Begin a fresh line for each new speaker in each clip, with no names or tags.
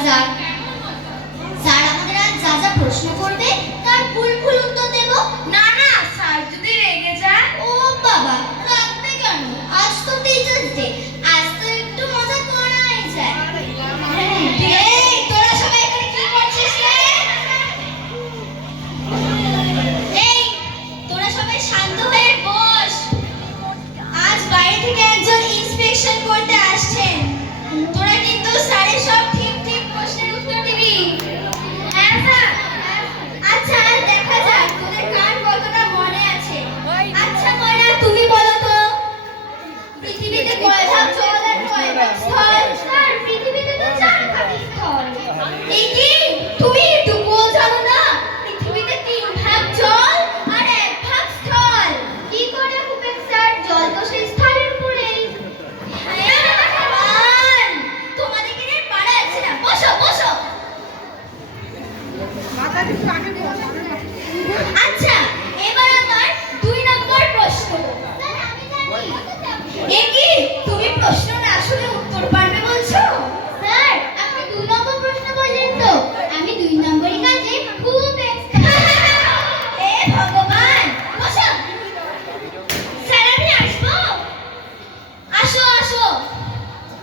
Hazar.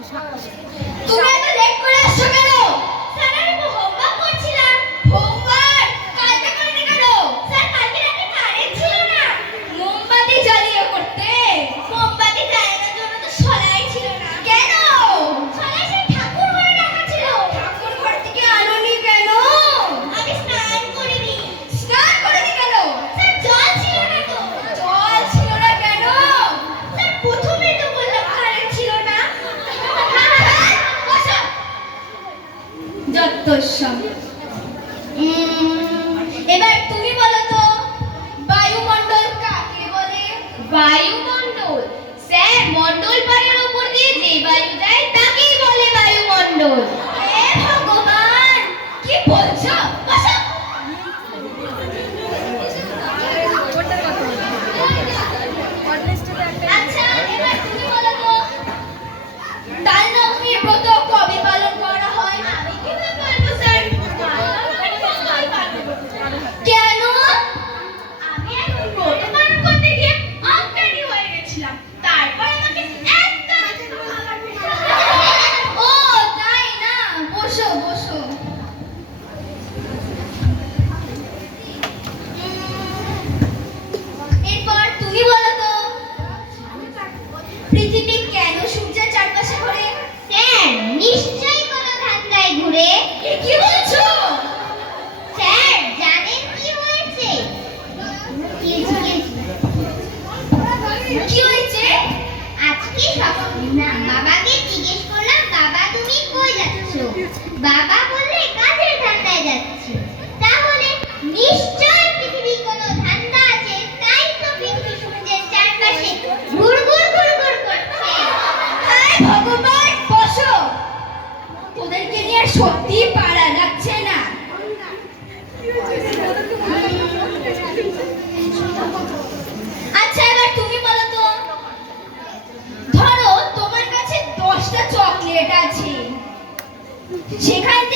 Tuh. তস্য এবার তুমি বলো তো, বায়ুমণ্ডল কাকে বলে?
বায়ুমণ্ডল? স্যার মন্ডল বায়ুর উপর দিয়ে যে বায়ু যায় 请看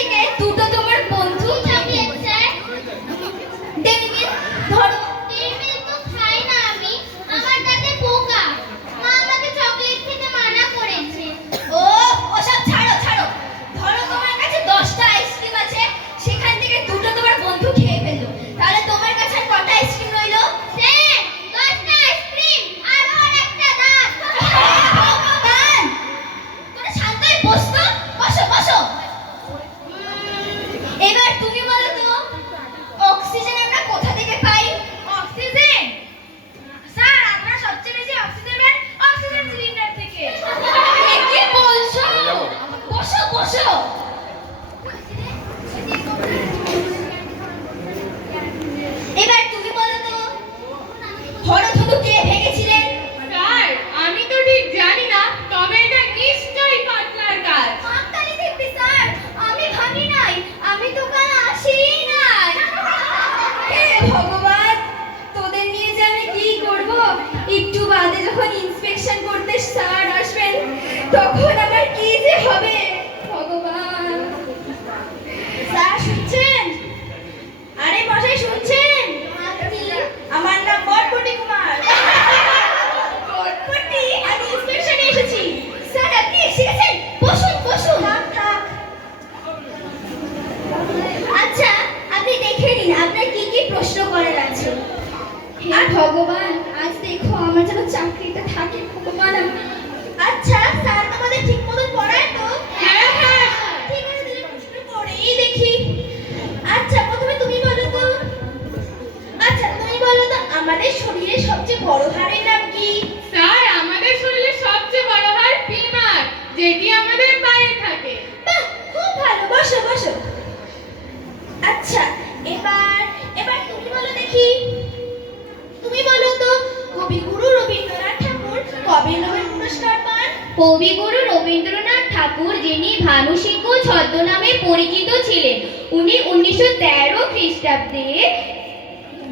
কবিগুরু রবীন্দ্রনাথ ঠাকুর
যিনি ভানু সিংহ ছদ্মনামে পরিচিত ছিলেন উনি উনিশশো তেরো খ্রিস্টাব্দে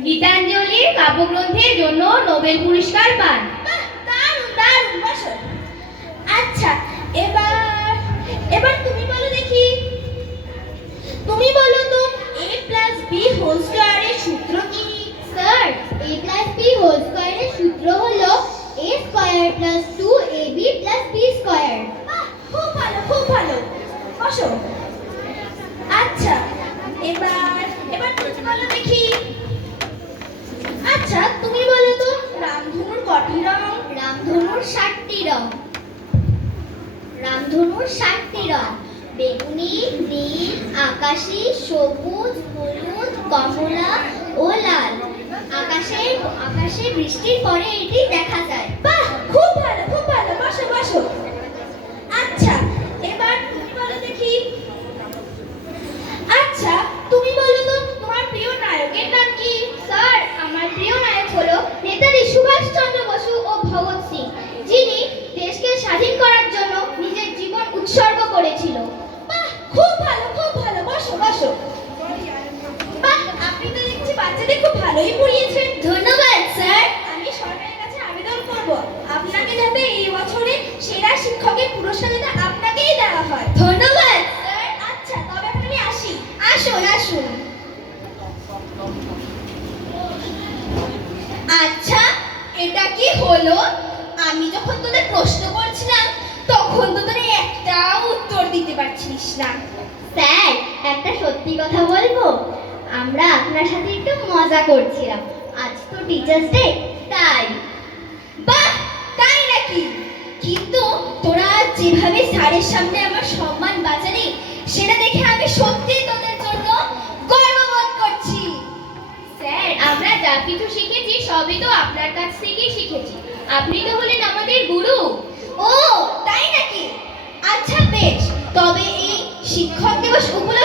গীতাঞ্জলি কাব্যগ্রন্থের জন্য নোবেল পুরস্কার পান।
দারুণ দারুণ বসো। আচ্ছা এবার এবার তুমি বলো দেখি। তুমি বলো তো a প্লাস বি হোল স্কয়ারের সূত্র কি?
Sir a plus B whole স্কয়ারের সূত্র হলো a square plus two A square
বাহ খুব ভালো খুব ভালো। বসো। আচ্ছা এবার এবার তুমি বলো দেখি। আচ্ছা তুমি বলো তো রামধনুর কটি রং?
রামধনুর ষাটটি রং। রামধনুর ষাটটি রং। বেগুনি নীল আকাশী সবুজ হলুদ কমলা ও লাল। আকাশে আকাশে বৃষ্টির পরে এটি দেখা যায়
বাহ খুব ভালো খুব ভালো বসো বসো আচ্ছা এবার তুমি বলো দেখি আচ্ছা তুমি বলো তো তোমার প্রিয় নায়কের নাম কি
স্যার আমার প্রিয় নায়ক হলো নেতাজি সুভাষচন্দ্র বসু ও ভগৎ সিং যিনি দেশকে স্বাধীন করার জন্য নিজের জীবন উৎসর্গ করেছিল
বাহ খুব ভালো খুব ভালো বসো বসো বাহ আপনি তো দেখছি বাচ্চাদের খুব ভালোই পড়িয়েছেন ধন্যবাদ স্যার আমি সরকারের কাছে আবেদন করব আপনাকে যাতে এই বছরে সেরা শিক্ষকের আপনাকেই দেওয়া হয়। ধন্যবাদ। আচ্ছা তবে এখন আমি আসি। আসুন আসুন। আচ্ছা এটা কি হলো? আমি যখন তোদের প্রশ্ন করছিলাম তখন তো তোরা একটাও উত্তর দিতে পারছিস না।
স্যার একটা সত্যি কথা বলব। আমরা আপনার সাথে একটু মজা করছিলাম। আজ তো টিচার্স ডে তাই।
যেভাবে স্যারের সামনে আমার সম্মান বাঁচালি, সেটা দেখে আমি সত্যি তোদের জন্য গর্ববোধ করছি।
স্যার, আমরা যা কিছু শিখেছি, সবই তো আপনার কাছ থেকেই শিখেছি। আপনি তো হলেন আমাদের গুরু।
ও, তাই নাকি? আচ্ছা বেশ। তবে এই শিক্ষক দিবস উপলক্ষে